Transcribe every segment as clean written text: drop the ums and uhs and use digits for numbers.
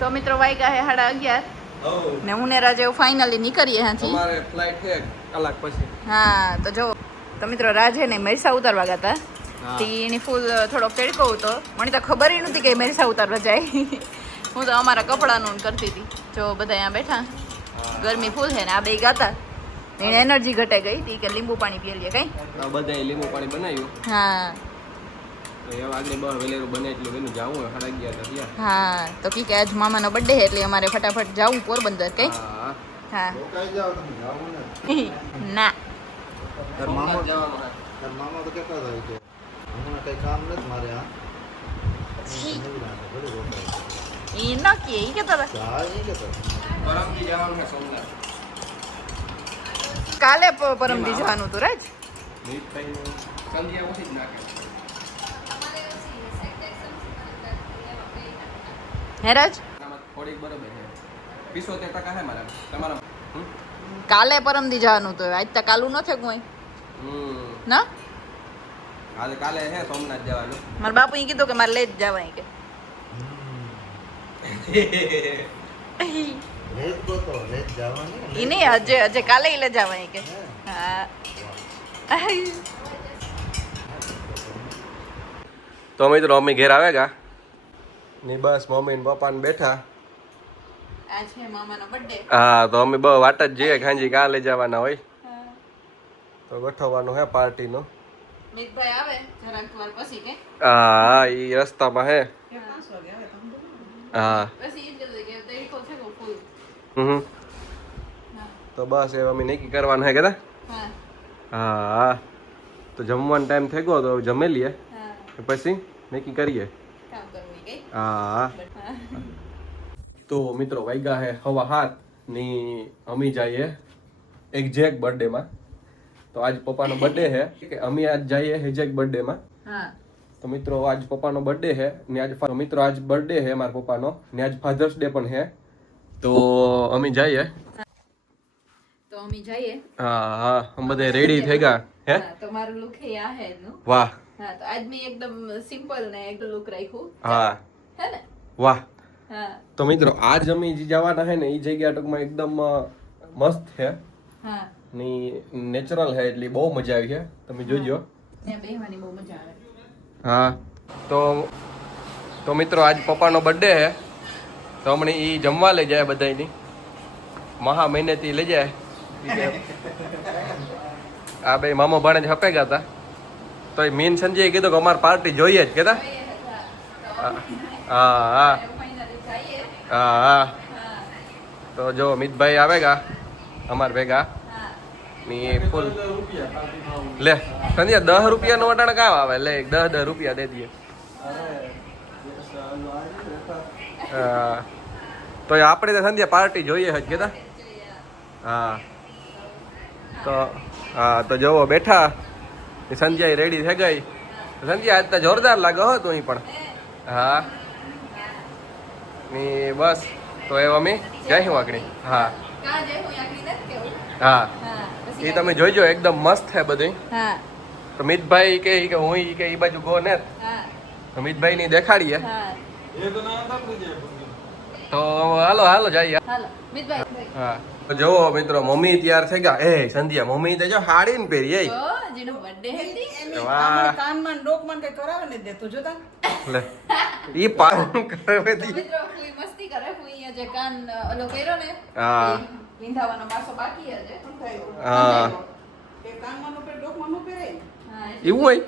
તો મિત્રો વાગ્યા હે 11:30 ને ઉનેરા જેવું ફાઇનલી નીકળીએ હાથી. અમારે ફ્લાઇટ છે કલાક પછી. હા તો જો તો મિત્રો રાજે ને મરસા ઉતારવા ગયા હતા. એની ફૂલ થોડોક તડકો હતો, મને તો ખબર ય નહોતી કે મરસા ઉતારવા જાય. હું તો અમારા કપડાનું કરતી હતી. જો બધા અહીંયા બેઠા, ગરમી ફૂલ છે ને આ બે ગાતા એને એનર્જી ઘટે ગઈ હતી કે લીંબુ પાણી પી લઈએ કઈ. બધાએ લીંબુ પાણી બનાવ્યું. હા તો એ આગળ બહાર વેલેરું બને એટલું વેલું જાવું હોય 11:30. હા તો કી કે આજ મામાનો બર્થડે છે એટલે અમારે ફટાફટ જાવું પોરબંદર કઈ. હા રોકાઈ જાવ તમે જાવું ને. ના તાર મામા તો કેટલા થાય છે હમણાં કઈ કામ નથી મારે આ ઈ ન કે ઈ કેતા હતા હા એ કે તો પરમથી જવાનું છે સોમનાથ. કાલે પરમદી જવાનું હતું રાજ. નીતભાઈનું સંધ્યા ઓછી જ નાખે. હે રાજ આમાં થોડીક બરોબર છે. 75% છે મારા. તમારા કાલે પરમદી જવાનું હતું, આજ તો કાલું ન થયું કોઈ ના. આજે કાલે છે સોમનાથ જવાનું. મારા બાપુ કીધું કે મારે લઈ જ જવાય કે રેત ગોતો રેત જવાની ઈ નહીં અજે કાલે ઈ લઈ જવાય કે. હા તો મિત્રો અમે ઘેર આવેગા ની બસ મમ્મી ને પપ્પા ને બેઠા. આજ છે મામાનો બર્થડે. હા તો અમે બહુ વાટ જ જઈએ ખાંજી કાં લઈ જવાના હોય તો ગોઠવવાનું હે પાર્ટીનું. મિતભાઈ આવે જરાક વાર પછી કે હા ઈ રસ્તામાં હે. હા પછી ઈ જ કે તડકો છે કો ફૂલ. તો બસ એ અમે નક્કી કરવાનું હે કેતા. હા હા તો જમવાનો ટાઈમ થઈ ગયો તો જમી લઈએ હા પછી નક્કી કરીએ. કામ કરવું કે. હા તો મિત્રો વાગ્યા હે 7:30 ની અમી જઈએ એક્ઝેક્ટ બર્થડે માં. તો આજ પપ્પાનો બર્થડે હે કે અમે આજ જઈએ એક્ઝેક્ટ બર્થડે માં. હા તો મિત્રો આજ પપ્પાનો બર્થડે હે ને આજ મિત્રો આજ બર્થડે હે મારા પપ્પાનો ને આજ ફાધર્સ ડે પણ હે. તો અમે જઈએ. તો અમે જઈએ. હા હા અમે બધા રેડી થઈ ગયા હે. હા તો મારું લુક હે આ હે નું. વાહ. હા તો આજ મેં એકદમ સિમ્પલ ને એકદમ લુક રાખ્યું. હા હે ને. વાહ. હા તો મિત્રો આજ અમે જે જવાના હે ને એ જગ્યા ટૂંકમાં એકદમ મસ્ત છે હા ની નેચરલ હે એટલે બહુ મજા આવી છે તમે જોજો. ત્યાં બેહવાની બહુ મજા આવે. હા તો મિત્રો આજ પપ્પાનો બર્થડે હે તો હમણે એ જમવા લઈ જાય બધાની મહા મહેનતી લઈ જાય. આ બે મામો ભાણે હપે ગયા હતા તો એ મીન સંજયે કીધું કે અમારે પાર્ટી જોઈએ જ કેતા. હા હા હા હા તો જો મિતભાઈ આવેગા અમાર ભેગા ની ફૂલ લે સંજય 10 રૂપિયાનો વટાણ કામ આવે લે 10 રૂપિયા દે દઈએ. હા તો આપણે તો સંધ્યા પાર્ટી જોઈએ જ કેતા. હા તો જોવો બેઠા સંધ્યા રેડી થઈ ગઈ. સંધ્યા આજ તો જોરદાર લાગે હો તું પણ. હા ની બસ તો એ અમે જઈ વાગણી. હા હા એ તમે જોઈજો એકદમ મસ્ત છે બધી. હા તો મિતભાઈ કે હું કે એ બાજુ ગો ને તો મિતભાઈ ની દેખાડીએ. હા તો હાલો હાલો જઈએ. હાલો મિતભાઈ. હા તો જોવો મિત્રો મમ્મી તૈયાર થઈ ગયા. એ સંધ્યા મમ્મી તો જો સાડી ને પહેરી એ તો જેનો બર્થડે હતી વાહ કાનમાં ડોકમાં કઈ કરાવે ને દેતું જોતા લે ઈ પાલન કરે તો મિત્રો ફૂઈ મસ્તી કરે. ફૂઈએ જે કાન ઓલો કર્યો ને હા. એ વિંધાવાનો પાછો બાકી છે. હા કે કાનમાં નો પહેરે ડોકમાં નો પહેરે હા એવું હોય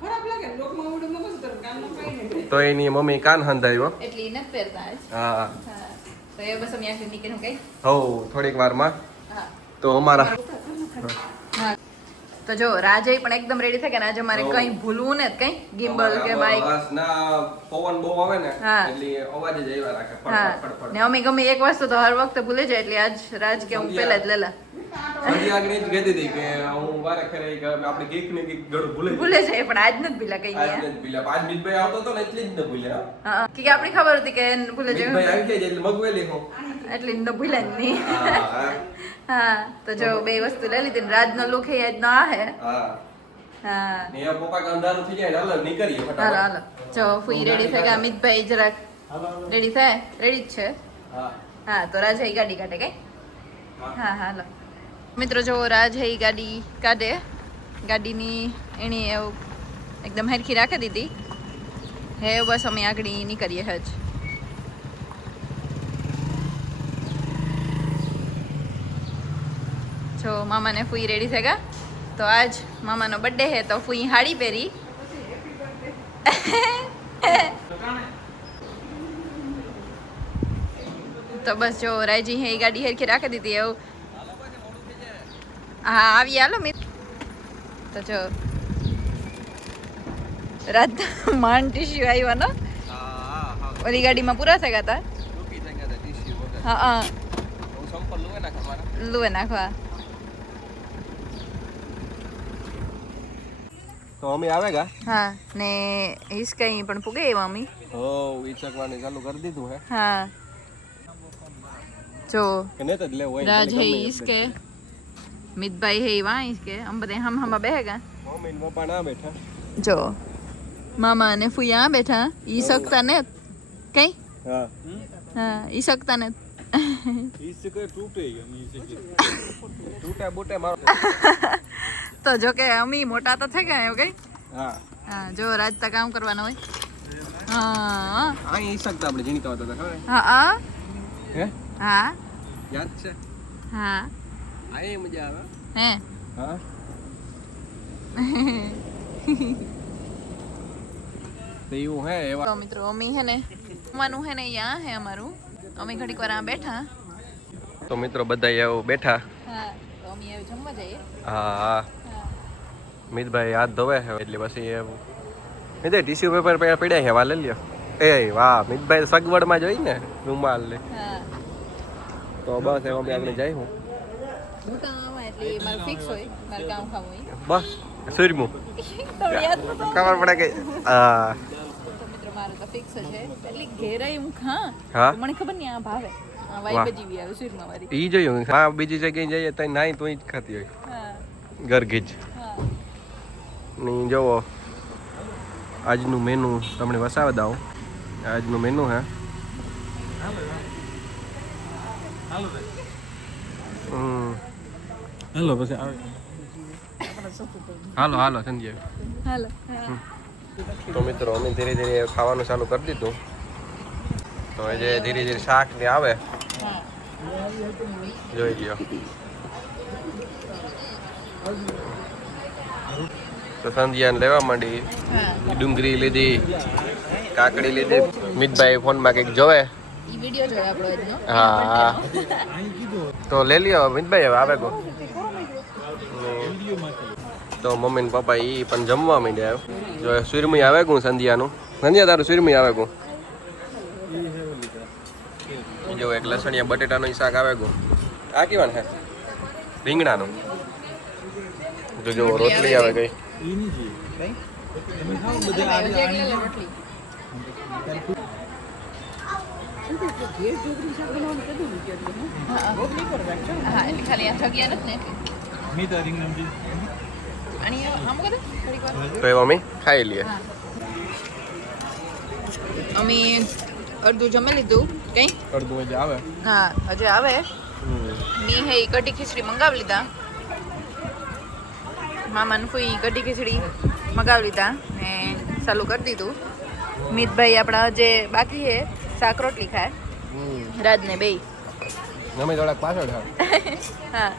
ખરાબ લાગે ને ડોકમાં ઉડે મગજ તર કાનમાં કઈ નહીં તો એની મમ્મી કાન હંધાયો. એટલે ઈ નથી પહેરતા આજ. હા હા તો એ બસ અમે આખી નીકળ્યું કઈ. હો થોડીક વારમાં હા તો અમારા હા તો જો રાજય પણ એકદમ રેડી થાય કે આજે મારે કઈ ભૂલવું ને કઈ ગિમ્બલ કે માઈક. બસ ના પવન બહુ આવે ને હા. એટલે અવાજ જ આવ્યા રાખે હા ફટ ફટ ને અમે ગમે એક વસ્તુ તો હર વખતે ભૂલે જાય એટલે આજ રાજ કે હું પહેલા જ લેલા સંધ્યા આગળ જ કહેતી હતી કે હું વારે ખરે કે આપણે ગીક ને ગીક ગળું ભૂલે જાય પણ આજ નથી ભૂલા કઈ આજ નથી ભૂલ્યા. આજ મિતભાઈ આવતો હતો ને એટલે જ ન ભૂલ્યા. હા કે આપણી ખબર હતી કે ભૂલે મિતભાઈ જાય આવી જાય એટલે મગવેલી હું. એટલે ન ભૂલા જ નહીં. હા હા તો જો બે વસ્તુ લઈ લીધી ને રાજનો લુક હે આજ નો આ હે. હા હા ને એ પપ્પા કે અંધારું થઈ જાય ને હાલો નીકળીએ હાલો ફટાફટ. હાલો જો ફૂઈ રેડી થઈ ગયા. અમિતભાઈ જરાક રેડી થાય રેડી જ છે હા હા તો રાજ હઈ ગાડી કાઢે કઈ હા હા લો મિત્રો જો રાજ હઈ ગાડી કાઢે ગાડીની એની એવું એકદમ હરખી રાખી દીધી હે બસ અમે આગળ નીકળીએ હજ જો મામાને ફૂઈ રેડી થઈ ગયા તો આજ મામાનો બર્થડે હે તો ફૂઈ હાડી પહેરી તો બસ જો રાયજી હે ગાડી હેરખી રાખી દીધી એવું હા આવી હાલો મિત્ર તો જો રાત માંડ ટીશ્યુ આવ્યો ને ઓલી ગાડીમાં પૂરા થઈ ગયા હતા હા લુએ નાખવા તો અમે આવેગા હા ને હિસકાઈ પણ પુગે એવા અમે હો ઈચકવાની ચાલુ કરી દીધું હે હા જો કે ને તો લે હોય રાજ હે ઈસકે મિતભાઈ હે વા ઈસકે हम બધે हम બેહેગા મમ્મી ને પપ્પા ના બેઠા જો મામા અને ફુયા બેઠા ઈ શકતા ને કઈ હા હા ઈ શકતા ને ઈસે કે તૂટે તૂટે બૂટે મારો તો જો કે અમી મોટા તો થઈ ગયા એવું કઈ હા હા જો રાજતા કામ કરવાના હોય હા આ ઈ શકતા આપણે જીણકા હતા ખબર હા હે હા યાદ છે હા આ એ મજા આવે હે હા તો એવું હે એવા તો મિત્રો અમી હે ને માનું હે ને અહીંયા હે અમારું અમે ઘડીક વાર આ બેઠા તો મિત્રો બધા આવું બેઠા હા તો અમે હવે જમવા જઈએ હા હા હા મિતભાઈ હાથ ધોવે છે એટલે પછી એવું મિતભાઈ ટીશ્યુ પેપર પડ્યા છે વા લઈ લ્યો એ વાહ મિતભાઈ સગવડમાં જોઈ ને રૂમાલ લે હા તો બસ એમ અમે આગળ જાય હું હું તો આવા એટલે મારું ફિક્સ હોય મારે કામ ખાવું હોય બસ સુરમું તો યાદ નતો ખબર પડે કે હા તો મિત્રો મારું તો ફિક્સ છે એટલે ઘેરાઈ હું ખા હા મને ખબર નહીં આ ભાવે આ વાહ. વાઈ બજીવી આવે સુરમાં વાળી ઈ જોયું હા બીજી જગ્યાએ જઈએ તો નાઈ તો જ ખાતી હોય હા ગરગીજ હા ની જોવો આજનું મેનુ તમને વસાવી દઉં આજનું મેનુ હે હાલો પછી આવે હાલો હાલો સંજય હાલો હા તો મિત્રો અમે ધીરે ધીરે ખાવાનું ચાલુ કરી દીધું તો એ જે ધીરે ધીરે શાક ને આવે હા જોઈ લ્યો તો સંધ્યાને લેવા માંડી હા ડુંગળી લીધી કાકડી લીધી મિતભાઈ ફોનમાં કંઈક જોવે ઈ વિડિયો જોયો આપણો આજનો હા તો લઈ લ્યો મિતભાઈ હવે આવે કો તો મમ્મી ને પપ્પા ઈ પણ જમવા માંડ્યા જો સુરમઈ આવે ગું સંધ્યાનું સંધ્યા તારું સુરમઈ આવે ગું જો એક લસણિયા બટેટાનું શાક આવે ગું આ કેવાનું હે રીંગણાનું જો રોટલી આવે ગઈ હા એટલે ખાલી આ જગ્યા નથી ને એટલે અને આમ કદે થોડીક વાર તો એ મમ્મી ખાઈ લઈએ હા અમે અડધું જમી લીધું કઈ અડધું હજી આવે હા હજુ આવે મી હે કઢી ખીચડી મંગાવી લીધા મામાને ફૂઈ કઢી ખીચડી મંગાવી લીધા ને ચાલુ કરી દીધું મિતભાઈ આપણા જે બાકી છે શાક રોટલી ખાય રાજને બે મમ્મી થોડાક પાછળ હા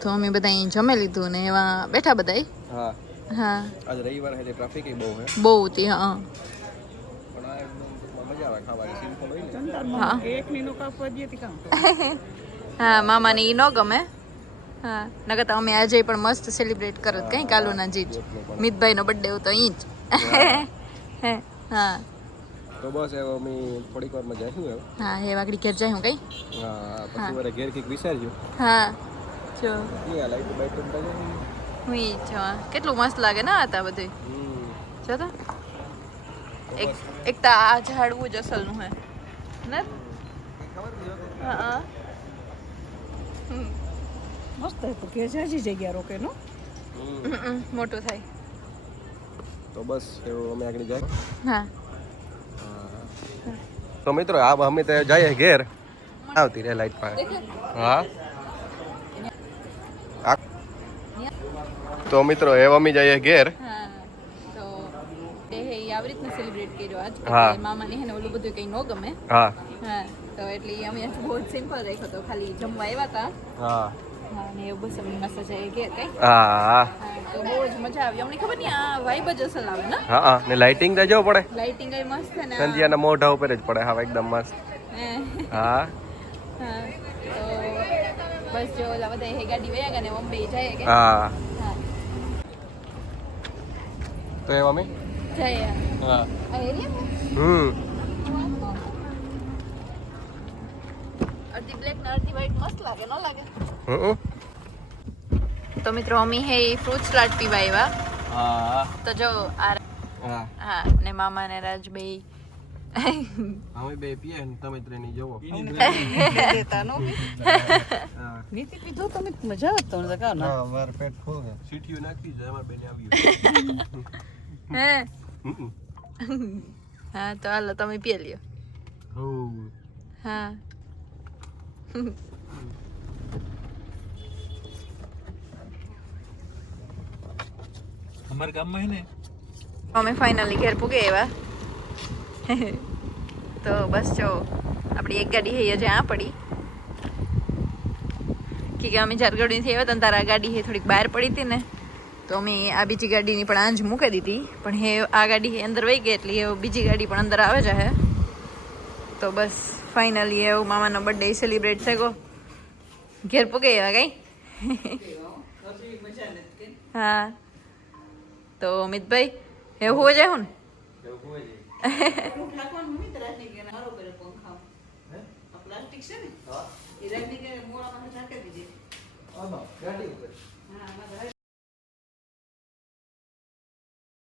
તો અમે બધા અહીં જમી લીધું ને એવા બેઠા બધાય હા હા આજ રવિવાર છે ટ્રાફિક બહુ હે બહુ હતી હા પણ આ એકદમ મજા આવે ખાવાની સિમ્પલ હોય ને હા એકની નો કાપવા દે કામ હા મામાને ઈ ન ગમે હા નકર તો અમે આજે પણ મસ્ત સેલિબ્રેટ કરત કઈ કાલુના જીજ મિતભાઈનો બર્થડે હતો અહીં જ હા તો બસ હવે અમે થોડીક વારમાં જઈશું હવે હા હે વાગડી ઘેર જાય હું કઈ હા પછી મારે ઘેર કંઈક વિચાર્યું હા જો ક્યાં લાઈટ બાઈટ તો હું ઈ જો કેટલું મસ્ત લાગે ને હતા બધું જો તો એક તો આ ઝાડવું જ અસલનું હે ને હા મસ્ત હતું કે જાજી જગ્યા રોકે નો મોટું થાય તો બસ એવું અમે આગળ જાય હા તો મિત્રો આ અમે તો જઈએ ઘેર આવતી રે લાઈટ પાસે હા તો મિત્રો એ અમે જઈએ ઘેર હા તો એ આવી રીતના સેલિબ્રેટ કર્યો આજ હા. મામાને હે ને ઓલું બધું કંઈ ન ગમે હા હા તો એટલે અમે આજ બહુ સિમ્પલ રાખ્યો તો ખાલી જમવા આવ્યા હતા હા હા ને એવું બસ અમે મસ્ત જઈએ ઘેર કઈ હા હા તો બહુ જ મજા આવી અમને ખબર નહીં આ વાઇબ જ અસલ આવે ને હા હા ને લાઇટિંગ તો જો પડે લાઇટિંગ એ મસ્ત છે ને સંધ્યાના મોઢા ઉપર જ પડે હા એકદમ મસ્ત હે. હા હા તો બસ જો ઓલા બધા હે ગાડી વયા ગયા ને બોમ્બે જાય કે હા હા તો એ મમ્મી જઈએ હા આ એરિયા અડધી બ્લેક ને અડધી વ્હાઈટ મસ્ત લાગે ન લાગે હમ તો મિત્રો અમે હે ફ્રૂટ સલાડ પીવા આવ્યા હા તો જો આ હા હા ને મામા ને રાજભાઈ અમે બે પીએ ને તમે ત્રણની જોવો દેતા નો હા નીતિ પીધો તમે મજા આવતો ને કા ના હા મારું પેટ ફૂલ છે સીટીયું નાખી જાય અમાર બેને આવ્યું હે હા તો હાલો તમે પી લ્યો હો હા અમારા ગામમાં હે ને અમે ફાઇનલી ઘેર પૂગે એવા તો બસ જો આપણી એક ગાડી હે જ્યાં પડી કે અમે ઝારગઢીથી આવ્યા હતા ને તારા ગાડી હે થોડીક બહાર પડી હતી ને તો અમે આ બીજી ગાડીની પણ આંજ મૂકી દીધી પણ હે આ ગાડી હે અંદર વહી ગઈ એટલે એ બીજી ગાડી પણ અંદર આવે છે હે તો બસ ફાઇનલી એવું મામાનો બર્થડે સેલિબ્રેટ થઈ ગયો ઘેર પૂગે એવા કઈ હા તો અમિતભાઈ એવું હોય જાય હું પ્લાસ્ટિક છે ને એ રાજની કે મોળા પાસે ઝાંકે દીધી ગાડી ઉપર હા મારા